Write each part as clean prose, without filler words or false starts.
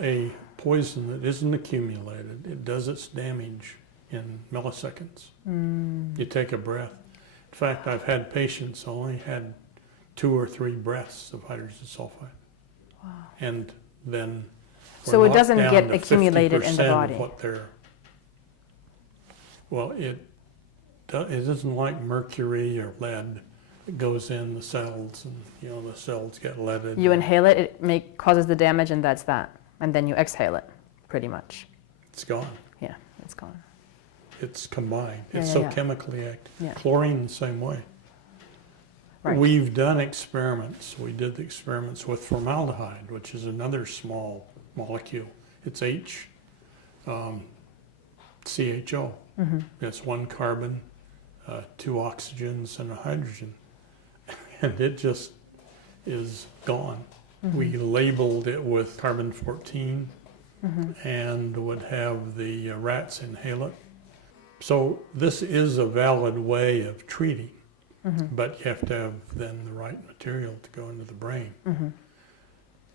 a poison that isn't accumulated. It does its damage in milliseconds. You take a breath. In fact, I've had patients only had 2 or 3 breaths of hydrogen sulfide. Wow. And then so it doesn't down get to accumulated in the 50% body. of what well, it isn't like mercury or lead. It goes in the cells, and the cells get leaded. You inhale it, it causes the damage, and that's that. And then you exhale it, pretty much. It's gone. Yeah, it's gone. It's combined. Yeah, It's yeah, so yeah. chemically active. Yeah. Chlorine the same way. Right. We've done experiments. We did the experiments with formaldehyde, which is another small molecule. It's CHO. It's 1 carbon, 2 oxygens, and a hydrogen. And it just is gone. We labeled it with carbon-14 and would have the rats inhale it. So this is a valid way of treating, but you have to have then the right material to go into the brain.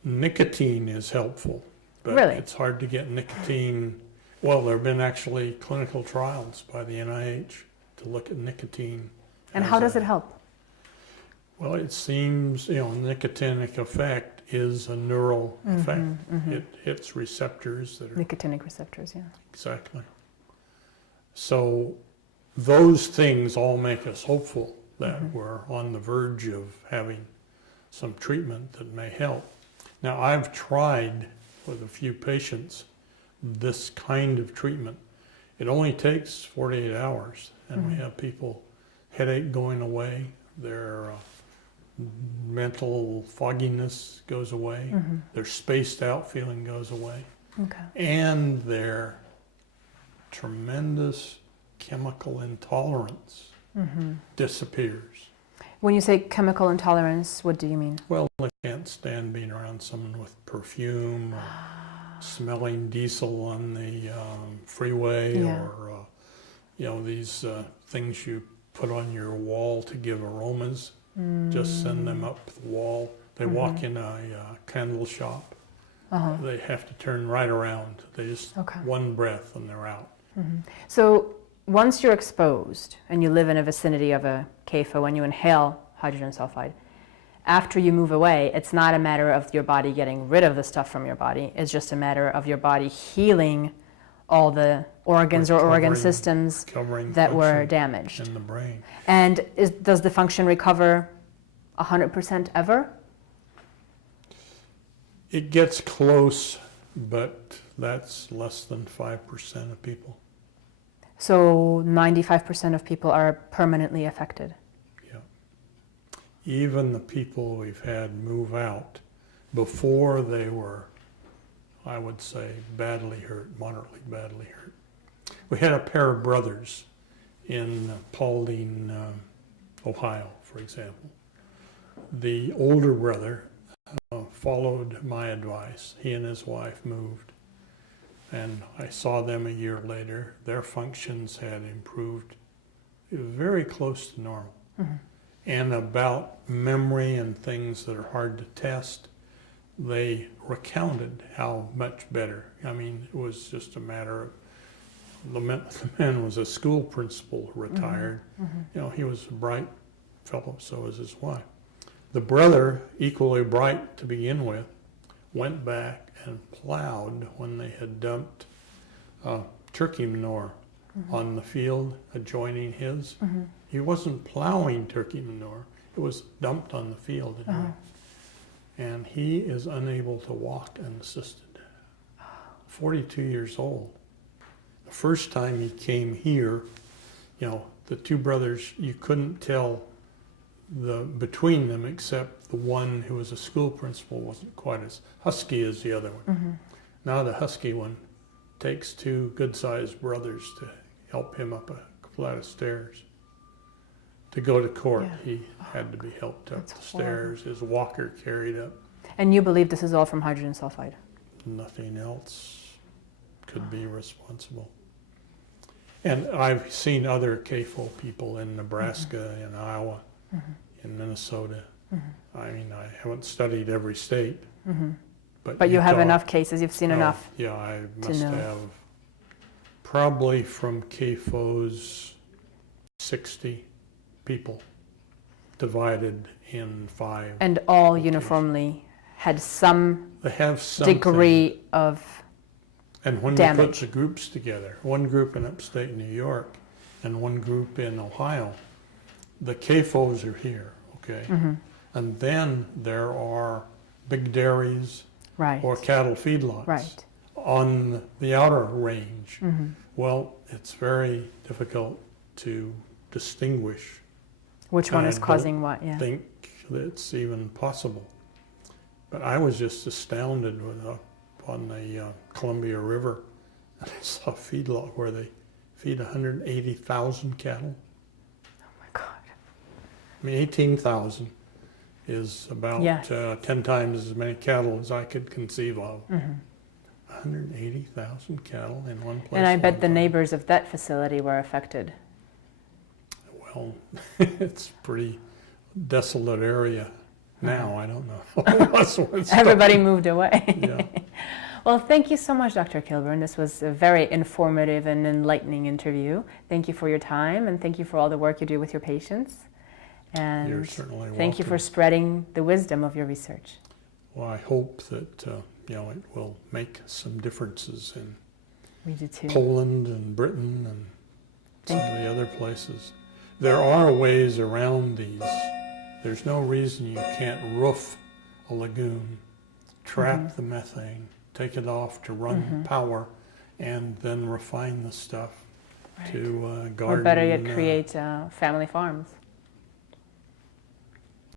Nicotine is helpful, but Really? it's hard to get nicotine. Well, there have been actually clinical trials by the NIH to look at nicotine. And how does it help? Well, it seems, nicotinic effect is a neural effect. It hits receptors that are... Nicotinic receptors, yeah. Exactly. So those things all make us hopeful that we're on the verge of having some treatment that may help. Now, I've tried with a few patients this kind of treatment. It only takes 48 hours, and we have people, headache going away, their mental fogginess goes away, their spaced out feeling goes away, and their tremendous chemical intolerance disappears. When you say chemical intolerance, what do you mean? Well, I can't stand being around someone with perfume or smelling diesel on the freeway, or these things you put on your wall to give aromas. Just send them up the wall. They walk in a candle shop. They have to turn right around. They just one breath and they're out. So once you're exposed and you live in a vicinity of a CAFO and you inhale hydrogen sulfide, after you move away, it's not a matter of your body getting rid of the stuff from your body. It's just a matter of your body healing all the organs or organ systems that were damaged. In the brain. And does the function recover 100% ever? It gets close, but that's less than 5% of people. So 95% of people are permanently affected. Yeah. Even the people we've had move out before they were, I would say, badly hurt, moderately badly hurt. We had a pair of brothers in Paulding, Ohio, for example. The older brother followed my advice. He and his wife moved, and I saw them a year later. Their functions had improved very close to normal. And about memory and things that are hard to test, they recounted how much better. I mean, it was just a matter of, the man was a school principal, retired. He was a bright fellow, so was his wife. The brother, equally bright to begin with, went back and plowed when they had dumped turkey manure on the field adjoining his. He wasn't plowing turkey manure, it was dumped on the field. And he is unable to walk unassisted. 42 years old. The first time he came here, the two brothers, you couldn't tell between them, except the one who was a school principal wasn't quite as husky as the other one. Now the husky one takes 2 good-sized brothers to help him up a flight of stairs. To go to court, he had to be helped up the stairs. His walker carried up. And you believe this is all from hydrogen sulfide? Nothing else could be responsible. And I've seen other CAFO people in Nebraska, in Iowa, in Minnesota. I mean, I haven't studied every state, But you have enough cases, you've seen enough. Yeah, I must know. have probably from CAFOs 60 people divided in 5. And all locations. uniformly had some They have something. degree of And when damage. we put the groups together, one group in upstate New York and one group in Ohio, the CAFOs are here, okay? Mm-hmm. And then there are big dairies right, or cattle feedlots right. on the outer range. Mm-hmm. Well, it's very difficult to distinguish. Which one I is causing what? Yeah. think that it's even possible. But I was just astounded on the Columbia River. I saw a feedlot where they feed 180,000 cattle. Oh my God. I mean, 18,000 is about Yes. 10 times as many cattle as I could conceive of. Mm-hmm. 180,000 cattle in one place. And I bet the one time. neighbors of that facility were affected. Well, it's a pretty desolate area now. I don't know. What's Everybody moved away. Yeah. Well, thank you so much, Dr. Kilburn. This was a very informative and enlightening interview. Thank you for your time, and thank you for all the work you do with your patients. And You're certainly thank you for welcome. spreading the wisdom of your research. Well, I hope that it will make some differences in We do too. Poland and Britain and some of the other places. There are ways around these. There's no reason you can't roof a lagoon, trap the methane, take it off to run power, and then refine the stuff Right. to Or garden. better yet, create family farms.